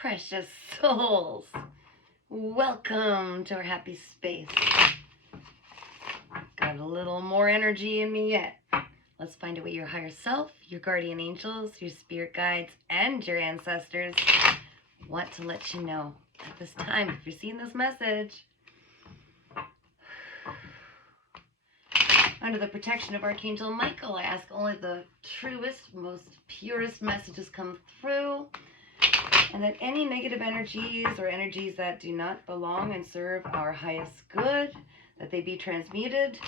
Precious souls, welcome to our happy space. Got a little more energy in me yet. Let's find out what your higher self, your guardian angels, your spirit guides, and your ancestors want to let you know at this time if you're seeing this message. Under the protection of Archangel Michael, I ask only the truest, most purest messages come through, and that any negative energies or energies that do not belong and serve our highest good, that they be transmuted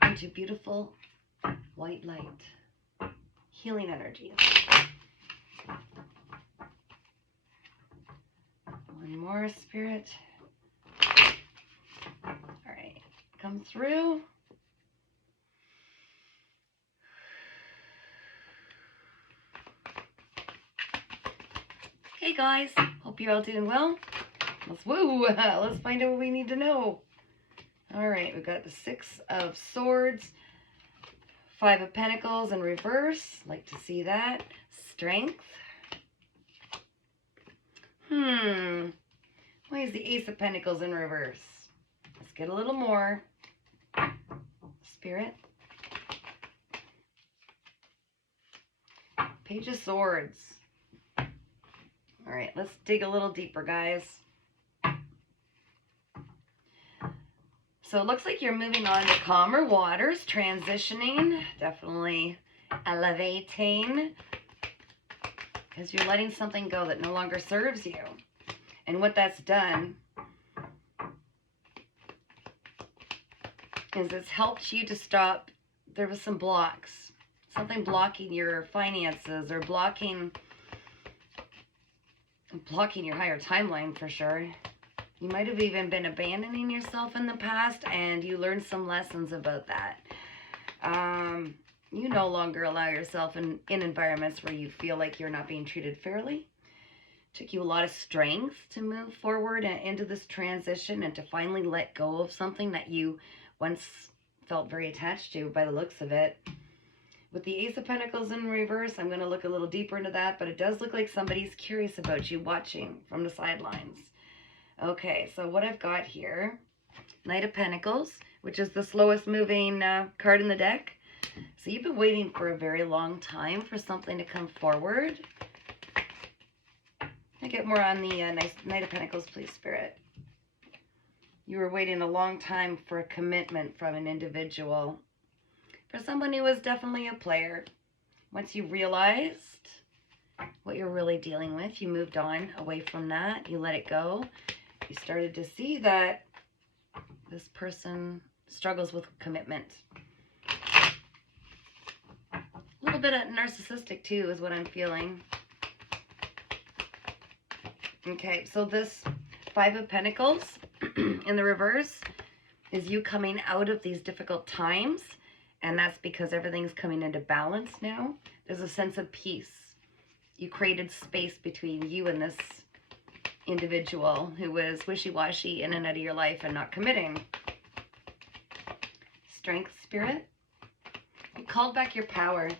into beautiful white light, healing energies. One more, Spirit. All right, come through. Hey guys, hope you're all doing well. Let's find out what we need to know. All right, we've got the Six of Swords, Five of Pentacles in reverse. Like to see that. Strength. Why is the Ace of Pentacles in reverse? Let's get a little more. Spirit. Page of Swords. All right, let's dig a little deeper, guys. So it looks like you're moving on to calmer waters, transitioning, definitely elevating, because you're letting something go that no longer serves you. And what that's done is it's helped you to stop. There was some blocks, something blocking your finances or blocking your higher timeline for sure. You might have even been abandoning yourself in the past, and you learned some lessons about that. You no longer allow yourself in environments where you feel like you're not being treated fairly. It took you a lot of strength to move forward and into this transition and to finally let go of something that you once felt very attached to by the looks of it. With the Ace of Pentacles in reverse, I'm going to look a little deeper into that, but it does look like somebody's curious about you watching from the sidelines. Okay, so what I've got here, Knight of Pentacles, which is the slowest moving card in the deck. So you've been waiting for a very long time for something to come forward. I get more on the Knight of Pentacles, please, Spirit. You were waiting a long time for a commitment from an individual. For someone who was definitely a player. Once you realized what you're really dealing with, you moved on away from that. You let it go. You started to see that this person struggles with commitment. A little bit of narcissistic too is what I'm feeling. Okay, so this Five of Pentacles in the reverse is you coming out of these difficult times, and that's because everything's coming into balance now. There's a sense of peace. You created space between you and this individual who was wishy-washy in and out of your life and not committing. Strength, Spirit. You called back your power,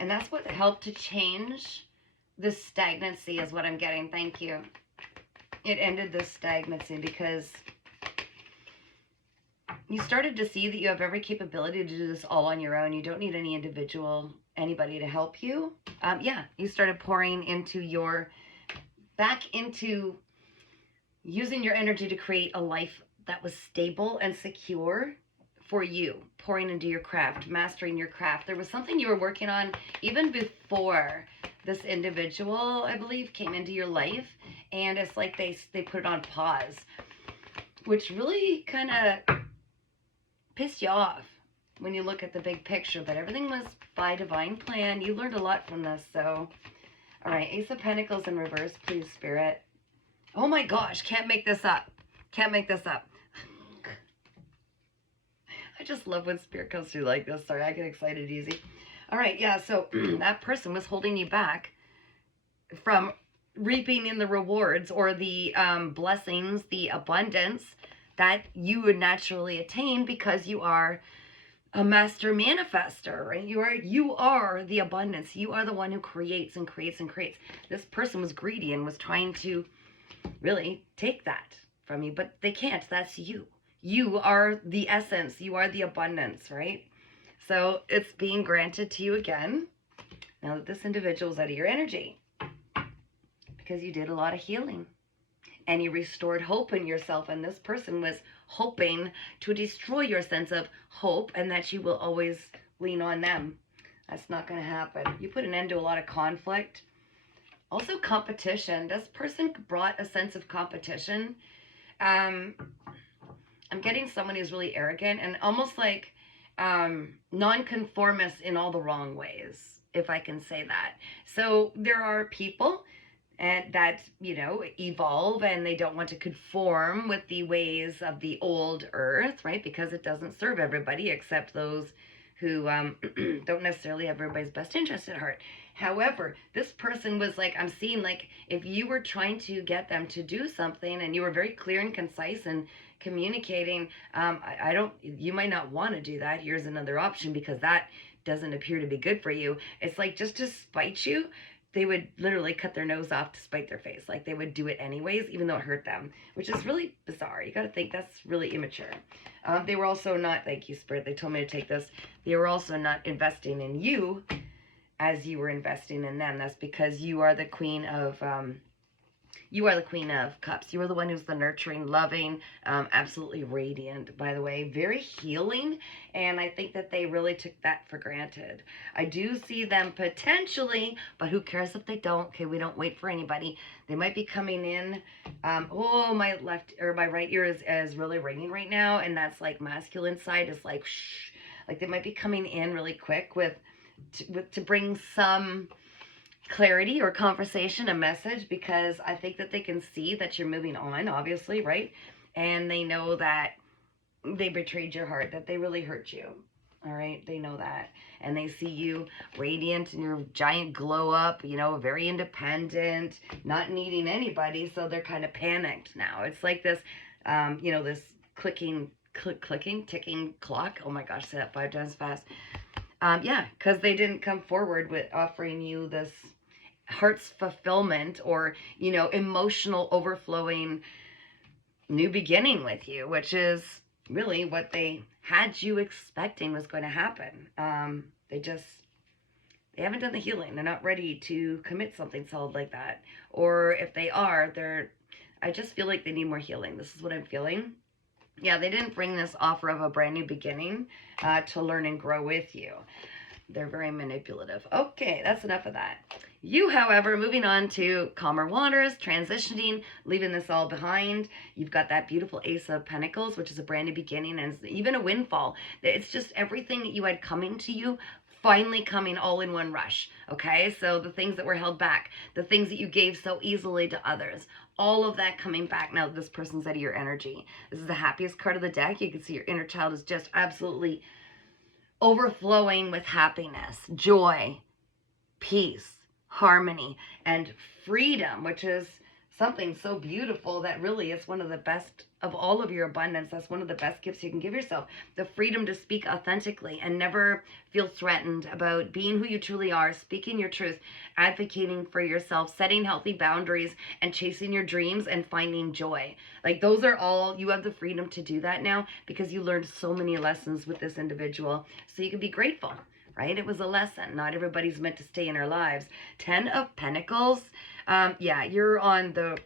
and that's what helped to change this stagnancy is what I'm getting. Thank you. It ended this stagnancy because you started to see that you have every capability to do this all on your own. You don't need any anybody to help you. Yeah, you started pouring back into using your energy to create a life that was stable and secure for you, pouring into your craft, mastering your craft. There was something you were working on even before this individual, I believe, came into your life, and it's like they put it on pause, which really kind of pissed you off when you look at the big picture, but everything was by divine plan. You learned a lot from this, so... All right, Ace of Pentacles in reverse, please, Spirit. Oh my gosh, can't make this up. Can't make this up. I just love when Spirit comes through like this. Sorry, I get excited easy. All right, yeah, so that person was holding you back from reaping in the rewards or the blessings, the abundance that you would naturally attain because you are a master manifester, right? You are the abundance. You are the one who creates and creates and creates. This person was greedy and was trying to really take that from you, but they can't. That's you. You are the essence. You are the abundance, right? So it's being granted to you again now that this individual is out of your energy, because you did a lot of healing and you restored hope in yourself, and this person was hoping to destroy your sense of hope and that you will always lean on them. That's not going to happen. You put an end to a lot of conflict. Also competition. This person brought a sense of competition. I'm getting someone who's really arrogant and almost like nonconformist in all the wrong ways, if I can say that. So there are people that, you know, evolve and they don't want to conform with the ways of the old earth, right? Because it doesn't serve everybody except those who don't necessarily have everybody's best interest at heart. However, this person was like, I'm seeing like if you were trying to get them to do something and you were very clear and concise and communicating, I don't, you might not want to do that. Here's another option because that doesn't appear to be good for you. It's like just to spite you, they would literally cut their nose off to spite their face. Like they would do it anyways, even though it hurt them, which is really bizarre. You got to think that's really immature. They were also not, thank you, Spirit, they told me to take this. They were also not investing in you as you were investing in them. That's because you are the queen of, you are the queen of cups. You are the one who's the nurturing, loving, absolutely radiant, by the way, very healing. And I think that they really took that for granted. I do see them potentially, but who cares if they don't? Okay, we don't wait for anybody. They might be coming in. Oh, my left or my right ear is really ringing right now. And that's like masculine side is like, shh. Like they might be coming in really quick to bring some clarity or conversation, a message, because I think that they can see that you're moving on, obviously, right? And they know that they betrayed your heart, that they really hurt you. All right, they know that. And they see you radiant and your giant glow up, you know, very independent, not needing anybody. So they're kind of panicked now. It's like this, you know, this clicking, ticking clock. Oh my gosh, say that 5 times fast. Yeah, because they didn't come forward with offering you this heart's fulfillment or, you know, emotional overflowing new beginning with you, which is really what they had you expecting was going to happen. They haven't done the healing. They're not ready to commit something solid like that. Or if they are, I just feel like they need more healing. This is what I'm feeling. Yeah, they didn't bring this offer of a brand new beginning to learn and grow with you. They're very manipulative. Okay, that's enough of that. You, however, moving on to calmer waters, transitioning, leaving this all behind. You've got that beautiful Ace of Pentacles, which is a brand new beginning and even a windfall. It's just everything that you had coming to you finally coming all in one rush. Okay, so the things that were held back, the things that you gave so easily to others, all of that coming back now that this person's out of your energy. This is the happiest card of the deck. You can see your inner child is just absolutely overflowing with happiness, joy, peace, harmony, and freedom, which is something so beautiful that really is one of the best of all of your abundance. That's one of the best gifts you can give yourself. The freedom to speak authentically and never feel threatened about being who you truly are, speaking your truth, advocating for yourself, setting healthy boundaries, and chasing your dreams and finding joy. Like those are all, you have the freedom to do that now because you learned so many lessons with this individual. So you can be grateful. Right? It was a lesson. Not everybody's meant to stay in our lives. 10 of Pentacles. Yeah, you're on the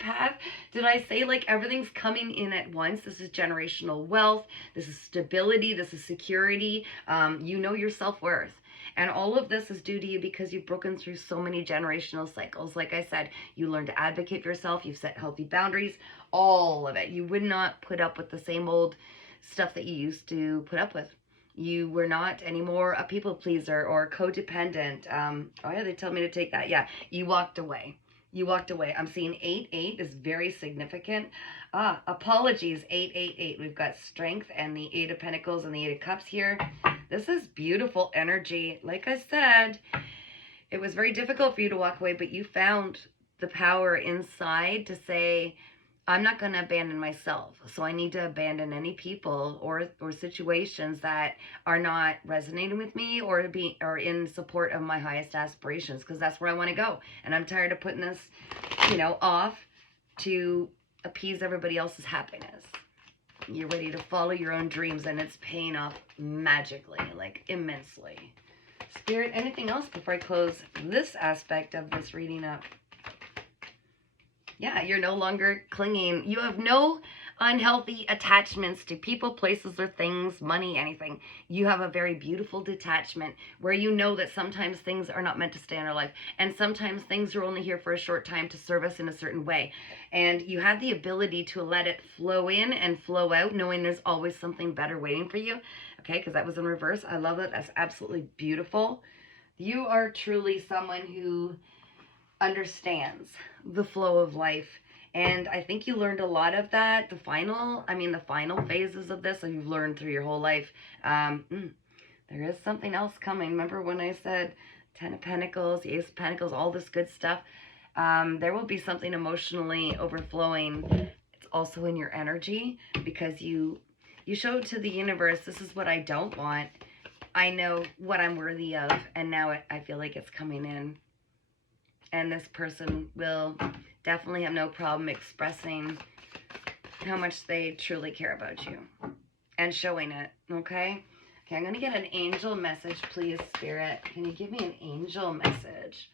path. Did I say like everything's coming in at once? This is generational wealth. This is stability. This is security. You know your self-worth. And all of this is due to you because you've broken through so many generational cycles. Like I said, you learned to advocate for yourself. You've set healthy boundaries. All of it. You would not put up with the same old stuff that you used to put up with. You were not anymore a people pleaser or codependent. Oh yeah, they tell me to take that. Yeah, you walked away. You walked away. I'm seeing 8-8 is very significant. Apologies, 8-8-8. We've got strength and the 8 of Pentacles and the 8 of Cups here. This is beautiful energy. Like I said, it was very difficult for you to walk away, but you found the power inside to say, I'm not going to abandon myself. So I need to abandon any people or situations that are not resonating with me or in support of my highest aspirations, because that's where I want to go. And I'm tired of putting this, off to appease everybody else's happiness. You're ready to follow your own dreams, and it's paying off magically, like immensely. Spirit, anything else before I close this aspect of this reading up? Yeah, you're no longer clinging. You have no unhealthy attachments to people, places, or things, money, anything. You have a very beautiful detachment where you know that sometimes things are not meant to stay in our life. And sometimes things are only here for a short time to serve us in a certain way. And you have the ability to let it flow in and flow out, knowing there's always something better waiting for you. Okay, because that was in reverse. I love it. That's absolutely beautiful. You are truly someone who understands the flow of life, and I think you learned a lot of that. The final phases of this, you've learned through your whole life. There is something else coming. Remember when I said 10 of Pentacles, the Ace of Pentacles, all this good stuff? There will be something emotionally overflowing. It's also in your energy, because you showed to the universe, this is what I don't want. I know what I'm worthy of, and now I feel like it's coming in. And this person will definitely have no problem expressing how much they truly care about you and showing it, okay? Okay, I'm going to get an angel message, please, Spirit. Can you give me an angel message?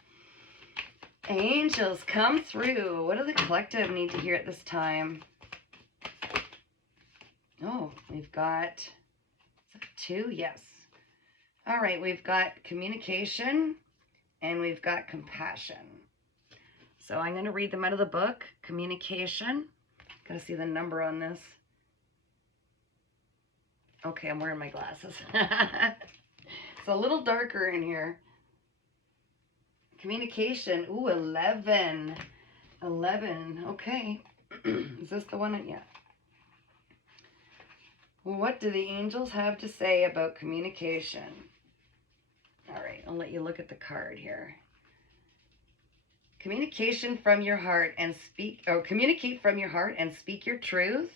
Angels, come through. What do the collective need to hear at this time? Oh, we've got 2, yes. All right, we've got communication. And we've got compassion. So I'm going to read them out of the book. Communication. Got to see the number on this. Okay, I'm wearing my glasses. It's a little darker in here. Communication. Ooh, 11. 11. Okay. Is this the one? Yeah. What do the angels have to say about communication? All right, I'll let you look at the card here. Communication from your heart and communicate from your heart and speak your truth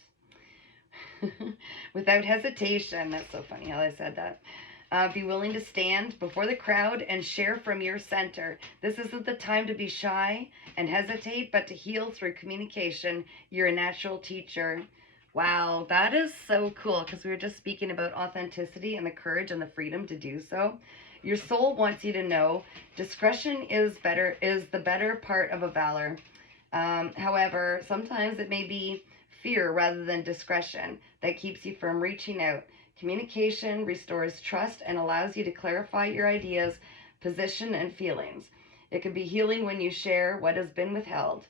without hesitation. That's so funny how I said that. Be willing to stand before the crowd and share from your center. This isn't the time to be shy and hesitate, but to heal through communication. You're a natural teacher. Wow, that is so cool, because we were just speaking about authenticity and the courage and the freedom to do so. Your soul wants you to know discretion is the better part of a valor. However, sometimes it may be fear rather than discretion that keeps you from reaching out. Communication restores trust and allows you to clarify your ideas, position, and feelings. It can be healing when you share what has been withheld.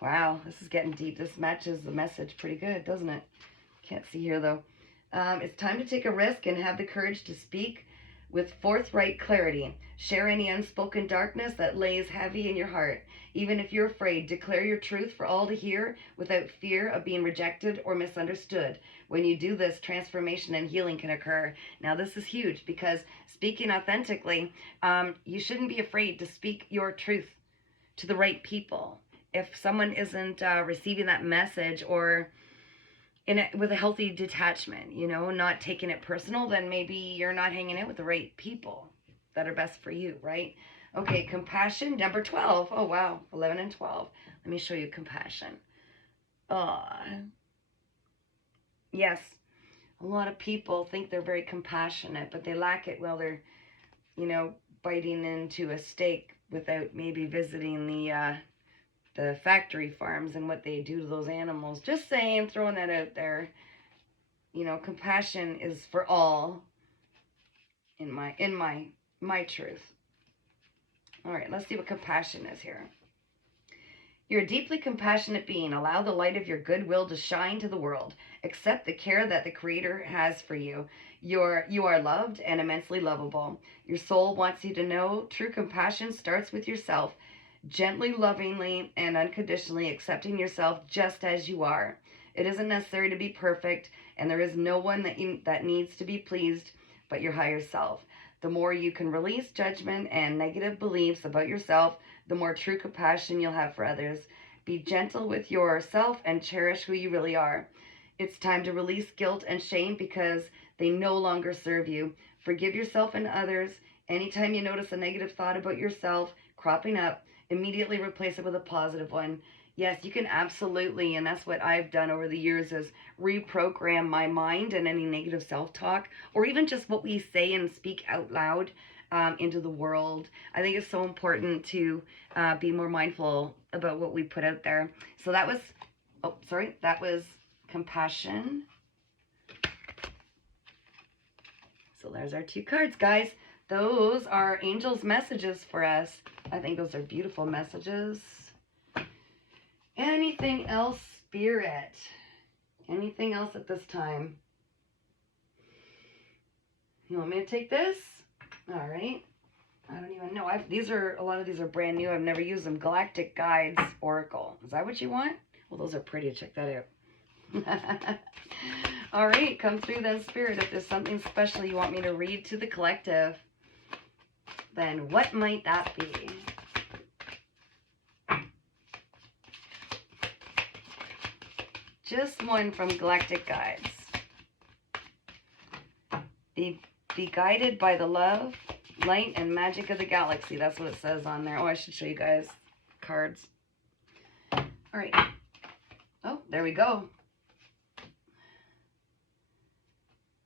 Wow, this is getting deep. This matches the message pretty good, doesn't it? Can't see here, though. It's time to take a risk and have the courage to speak with forthright clarity. Share any unspoken darkness that lays heavy in your heart. Even if you're afraid, declare your truth for all to hear without fear of being rejected or misunderstood. When you do this, transformation and healing can occur. Now, this is huge, because speaking authentically, you shouldn't be afraid to speak your truth to the right people. If someone isn't receiving that message or with a healthy detachment, not taking it personal, then maybe you're not hanging out with the right people that are best for you, right? Okay, compassion, number 12. Oh, wow, 11 and 12. Let me show you compassion. Yes, a lot of people think they're very compassionate, but they lack it while they're, biting into a steak without maybe visiting the factory farms and what they do to those animals. Just saying, throwing that out there. Compassion is for all in my truth. All right, let's see what compassion is here. You're a deeply compassionate being. Allow the light of your goodwill to shine to the world. Accept the care that the Creator has for you. You are loved and immensely lovable. Your soul wants you to know true compassion starts with yourself. Gently, lovingly, and unconditionally accepting yourself just as you are. It isn't necessary to be perfect, and there is no one that needs to be pleased but your higher self. The more you can release judgment and negative beliefs about yourself, the more true compassion you'll have for others. Be gentle with yourself and cherish who you really are. It's time to release guilt and shame because they no longer serve you. Forgive yourself and others. Anytime you notice a negative thought about yourself cropping up, immediately replace it with a positive one. Yes, you can absolutely, and that's what I've done over the years, is reprogram my mind and any negative self-talk, or even just what we say and speak out loud into the world. I think it's so important to be more mindful about what we put out there. So that was, that was compassion. So there's our 2 cards, guys. Those are angels' messages for us. I think those are beautiful messages. Anything else, Spirit? Anything else at this time? You want me to take this? All right. I don't even know. A lot of these are brand new. I've never used them. Galactic Guides Oracle. Is that what you want? Well, those are pretty. Check that out. All right. Come through then, Spirit. If there's something special you want me to read to the collective, then what might that be? Just one from Galactic Guides. Be guided by the love, light, and magic of the galaxy. That's what it says on there. Oh, I should show you guys cards. All right. Oh, there we go.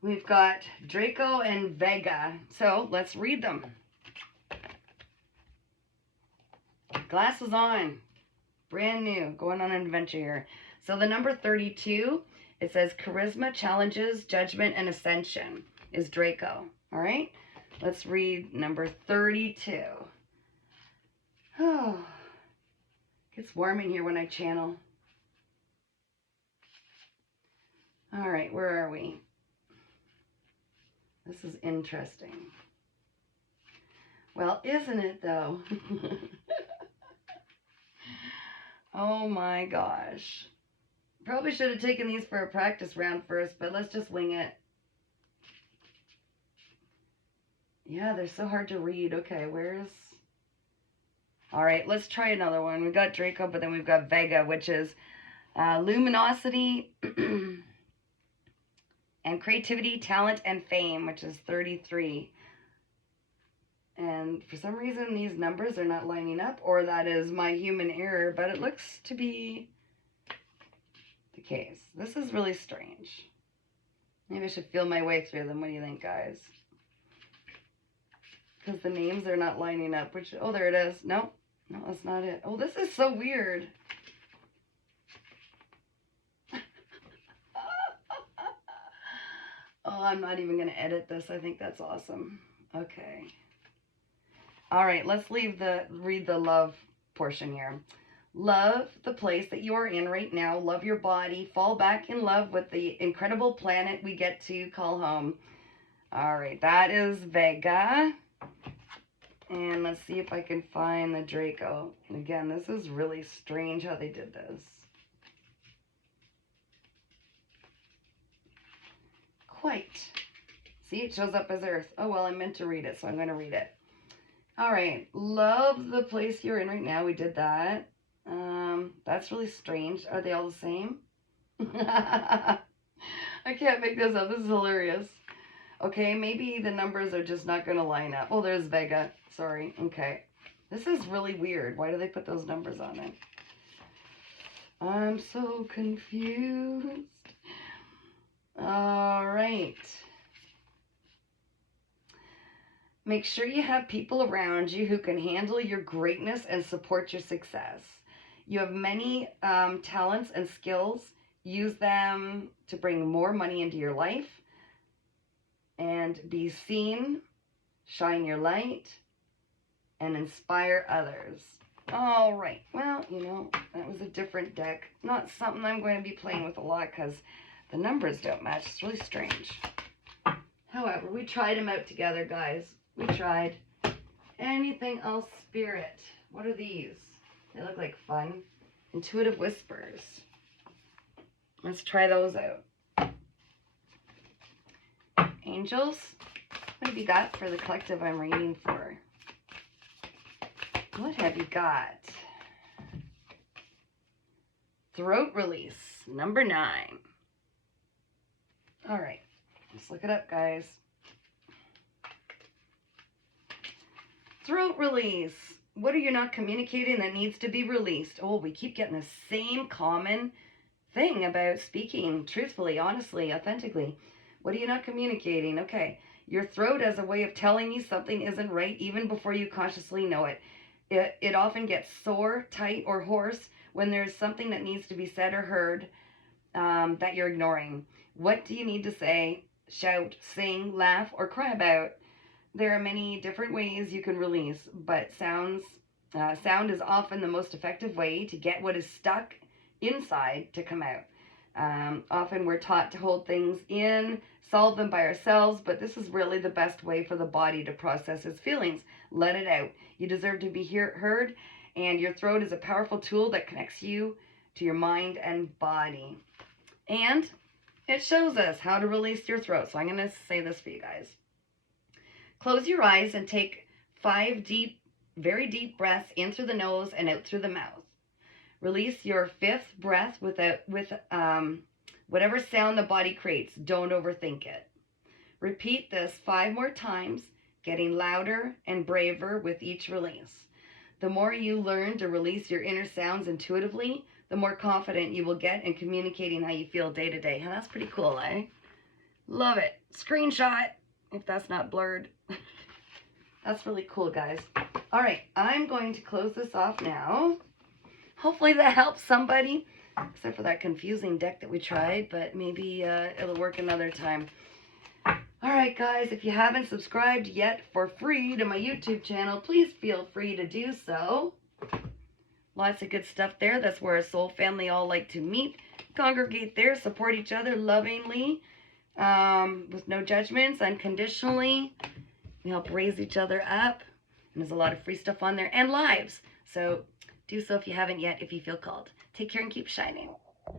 We've got Draco and Vega. So let's read them. Glasses on. Brand new. Going on an adventure here. So the number 32, it says charisma, challenges, judgment, and ascension is Draco. All right. Let's read number 32. Oh, gets warm in here when I channel. All right, where are we? This is interesting. Well, isn't it though? Oh my gosh. Probably should have taken these for a practice round first, but let's just wing it. Yeah, they're so hard to read. Okay, where's... All right, let's try another one. We've got Draco, but then we've got Vega, which is luminosity and creativity, talent, and fame, which is 33. And for some reason, these numbers are not lining up, or that is my human error, but it looks to be the case. This is really strange. Maybe I should feel my way through them. What do you think, guys? Because the names are not lining up, which, oh, there it is. No, that's not it. Oh, this is so weird. Oh, I'm not even going to edit this. I think that's awesome. Okay. All right, let's read the love portion here. Love the place that you are in right now. Love your body. Fall back in love with the incredible planet we get to call home. All right, that is Vega. And let's see if I can find the Draco. Again, this is really strange how they did this. Quite. See, it shows up as Earth. Oh, well, I meant to read it, so I'm going to read it. All right. Love the place you're in right now. We did that. That's really strange. Are they all the same? I can't make this up. This is hilarious. Okay, maybe the numbers are just not going to line up. Oh, there's Vega. Sorry. Okay. This is really weird. Why do they put those numbers on it? I'm so confused. All right. Make sure you have people around you who can handle your greatness and support your success. You have many talents and skills. Use them to bring more money into your life and be seen, shine your light, and inspire others. All right. Well, you know, that was a different deck. Not something I'm going to be playing with a lot because the numbers don't match. It's really strange. However, we tried them out together, guys. We tried. Anything else, Spirit? What are these? They look like fun. Intuitive Whispers. Let's try those out. Angels, what have you got for the collective I'm reading for? What have you got? throat release, number 9. All right, let's look it up, guys. Throat release. What are you not communicating that needs to be released? Oh, we keep getting the same common thing about speaking truthfully, honestly, authentically. What are you not communicating? Okay, your throat as a way of telling you something isn't right even before you consciously know it. It often gets sore, tight, or hoarse when there's something that needs to be said or heard that you're ignoring. What do you need to say, shout, sing, laugh, or cry about? There are many different ways you can release, but sound is often the most effective way to get what is stuck inside to come out. Often we're taught to hold things in, solve them by ourselves, but this is really the best way for the body to process its feelings. Let it out. You deserve to be heard, and your throat is a powerful tool that connects you to your mind and body. And it shows us how to release your throat. So I'm going to say this for you guys. Close your eyes and take 5 deep, very deep breaths in through the nose and out through the mouth. Release your 5th breath with whatever sound the body creates. Don't overthink it. Repeat this 5 more times, getting louder and braver with each release. The more you learn to release your inner sounds intuitively, the more confident you will get in communicating how you feel day to day. And that's pretty cool, eh? Love it. Screenshot, if that's not blurred. That's really cool, guys. All right, I'm going to close this off now. Hopefully that helps somebody, except for that confusing deck that we tried, but maybe it'll work another time. All right, guys, if you haven't subscribed yet for free to my YouTube channel, please feel free to do so. Lots of good stuff there. That's where a soul family all like to meet, congregate there, support each other lovingly, with no judgments, unconditionally. We help raise each other up. And there's a lot of free stuff on there and lives. So do so if you haven't yet, if you feel called. Take care and keep shining.